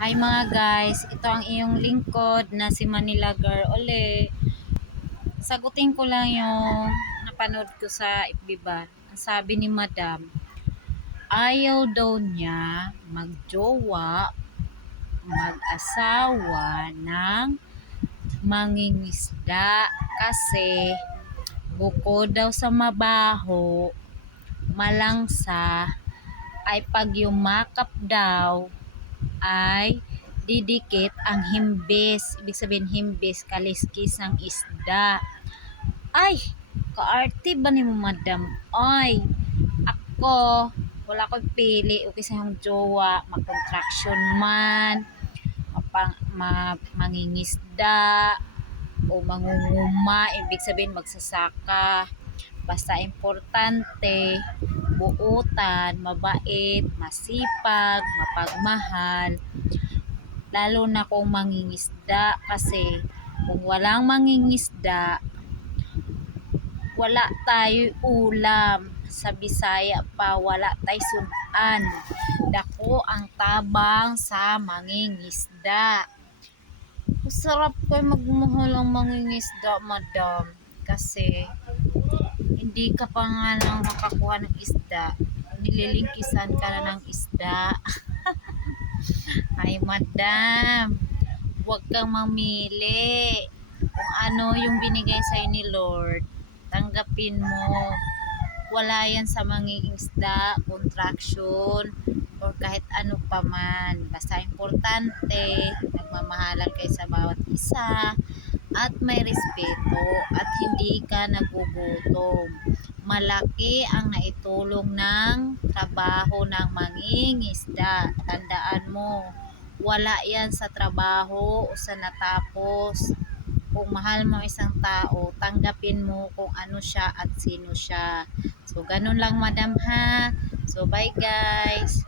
Hi mga guys, ito ang iyong lingkod na si Manila Girl uli. Sagutin ko lang yung napanood ko sa FB ba. Ang sabi ni Madam, ayaw daw niya magjowa, mag-asawa ng mangingisda kasi bukod daw sa mabaho, malangsa, ay pag yumakap daw ay didikit ang himbis. Ibig sabihin himbis, kaliskis ng isda. Ay, kaarte ba ni mo madam? Ay, ako, wala ko pili. Okay sa yung jowa, mag-contraction man, mangingisda, o mangunguma, ibig sabihin magsasaka. Basta importante, buutan, mabait, masipag, mapagmahal, lalo na kung mangingisda kasi kung walang mangingisda, wala tayo ulam. Sa Bisaya pa, wala tayo sudan. Dako ang tabang sa mangingisda. Masarap ko magmahal ang mangingisda, madam. Kasi hindi ka pa nga nang makakuha ng isda, nililingkisan ka na ng isda. Ay madam, huwag kang mamili. Kung ano yung binigay sa'yo ni Lord, tanggapin mo. Wala yan sa mangingisda, contraction, or kahit ano pa man. Basta importante, nagmamahalan kayo sa bawat isa, at may respeto, at hindi ka nagugutom. Malaki ang naitulong ng trabaho ng mangingisda. Tandaan mo, wala yan sa trabaho o sa natapos. Kung mahal mo isang tao, tanggapin mo kung ano siya at sino siya. So, ganun lang madam ha. So, bye guys.